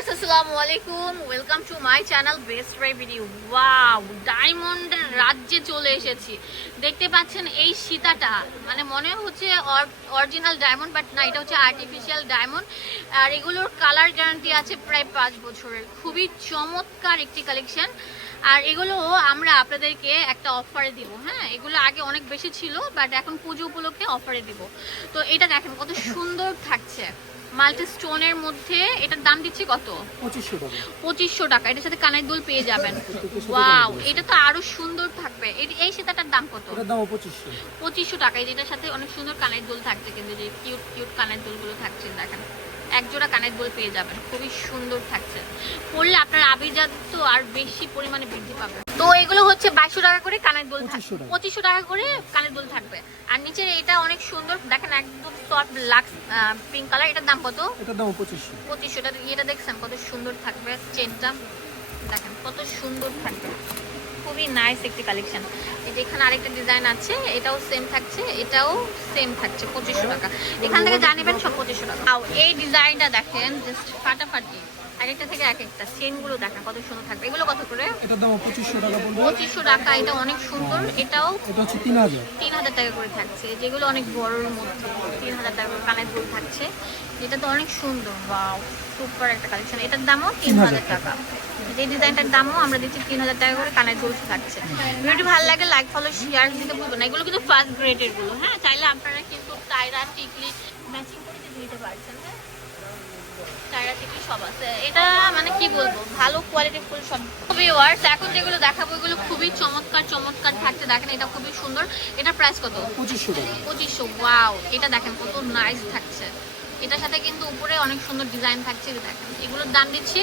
Viewers, আসসালামু আলাইকুম। Welcome to my channel best video wow ডায়মন্ডের রাজ্যে চলে এসেছি। দেখতে পাচ্ছেন এই সীতাটা। মানে মনে হচ্ছে অরিজিনাল ডায়মন্ড বাট না, এটা হচ্ছে আর্টিফিশিয়াল ডায়মন্ড আর এগুলোর কালার গ্যারান্টি আছে প্রায় পাঁচ বছরের। খুবই চমৎকার একটি কালেকশন আর এগুলো আমরা আপনাদেরকে একটা অফারে দিব হ্যাঁ? এগুলো আগে অনেক বেশি ছিল বাট এখন পুজো উপলক্ষে অফারে দিব। তো এটা দেখেন কত সুন্দর থাকছে। মাল্টি স্টোনের মধ্যে এটার দাম দিচ্ছি কত? পঁচিশশো টাকা। এটার সাথে কানের দুল পেয়ে যাবেন। ওয়াও এটা তো আরও সুন্দর থাকবে। এই- এই দাম কত? পঁচিশশো। টাকা। এটার সাথে অনেক সুন্দর কানের দুল থাকছে কিন্তু যে কিউট কিউট কানের দুলগুলো থাকছে দেখেন। এক জোড়া কানের দুল পেয়ে যাবেন। খুবই সুন্দর থাকছে। পড়লে আপনার আবির্জাত তো আর বেশি পরিমাণে বৃদ্ধি পাবে। তো এগুলো হচ্ছে বাইশশো টাকা করে কানের দুল পঁচিশশো টাকা। করে কানের দুল থাকবে। আর নিচের এটা অনেক সুন্দর দেখেন একদম সফট লাক্স পিঙ্ক কালার এটার দাম কত? এটার দামও পঁচিশশো। পঁচিশশো টাকা। এটা দেখছেন কত সুন্দর থাকবে চেনটা। দেখেন কত সুন্দর থাকবে। খুবই নাইস একটি কালেকশন এই যে এখানে আরেকটা ডিজাইন আছে এটাও সেম থাকছে এটাও সেম থাকছে পঁচিশশো টাকা। এখান থেকে জানিবেন সব পঁচিশশো টাকা। আও এই ডিজাইনটা দেখেন জাস্ট ফাটাফাটি। আরেকটা থেকে এক একটা চেনগুলো দেখেন কত সুন্দর থাকবে। এগুলো কত করে? এটার দামও পঁচিশশো টাকা পড়বে পঁচিশশো টাকা এটা অনেক সুন্দর। এটাও এটা হচ্ছে তিন হাজার। তিন হাজার টাকা করে থাকছে। যেগুলো অনেক বড়োর মধ্যে তিন হাজার টাকা করে কানের দুল থাকছে। এটা তো অনেক সুন্দর। বাও সুপার একটা কালেকশন এটার দামও তিন হাজার টাকা। যে ডিজাইনটার দামও আমরা দিচ্ছি তিন হাজার টাকা করে কানের দুল থাকছে। ভিডিওটি ভালো লাগে লাইক ফলো শেয়ার দিতে ভুলবেন না। এগুলো কিন্তু ফার্স্ট গ্রেডেরগুলো হ্যাঁ? চাইলে আপনারা কিন্তু টায়রা টিকলি ম্যাচিং করে দিতে পারছেন হ্যাঁ? টায়রা টিকলি সব আছে। এটা মানে কি বলব? ভালো কোয়ালিটির ফুল সব। খুবই ওয়ার্স এখন যেগুলো দেখাবো এগুলো খুবই চমৎকার চমৎকার থাকছে। দেখেন এটা খুবই সুন্দর। এটার প্রাইস কত? পঁচিশশো পঁচিশশো ওয়াও এটা দেখেন কত নাইস থাকছে। এটার সাথে কিন্তু উপরে অনেক সুন্দর ডিজাইন থাকছে দেখেন। এগুলোর দাম দিচ্ছি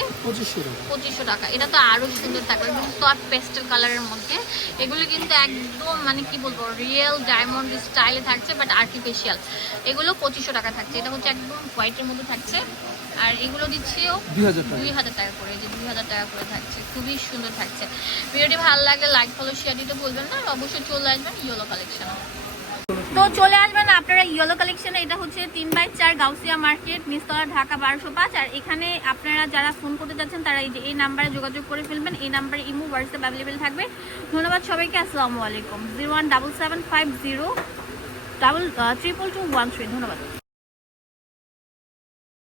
পঁচিশশো টাকা। এটা তো আরও সুন্দর থাকবে একদম সফট পেস্টেল কালারের মধ্যে। এগুলো কিন্তু একদম মানে কি বলব রিয়েল ডায়মন্ড স্টাইলে থাকছে বাট আর্টিফিশিয়াল এগুলো পঁচিশশো টাকা থাকছে। এটা হচ্ছে একদম হোয়াইটের মধ্যে থাকছে। আর এগুলো দিচ্ছিও দুই হাজার টাকা। দুই হাজার টাকা করে যে দুই হাজার টাকা করে থাকছে। খুবই সুন্দর থাকছে। ভিডিওটি ভালো লাগলে লাইক ফলো শেয়ার দিতে বলবেন না। অবশ্যই চলে আসবেন ইয়েলো কালেকশন তো চলে আসবেন আপনারা ইয়েলো কালেকশনে এটা হচ্ছে তিন বাই চার গাউসিয়া মার্কেট নিস্তলা ঢাকা বারোশো পাঁচ। আর এখানে আপনারা যারা ফোন করতে যাচ্ছেন, তারা এই যে এই নাম্বারে যোগাযোগ করে ফেলবেন। এই নাম্বারে ইমো, হোয়াটসঅ্যাপ অ্যাভেলেবেল থাকবে। ধন্যবাদ সবাইকে, আসসালামু আলাইকুম। Zero one double seven five zero double triple two one three ধন্যবাদ।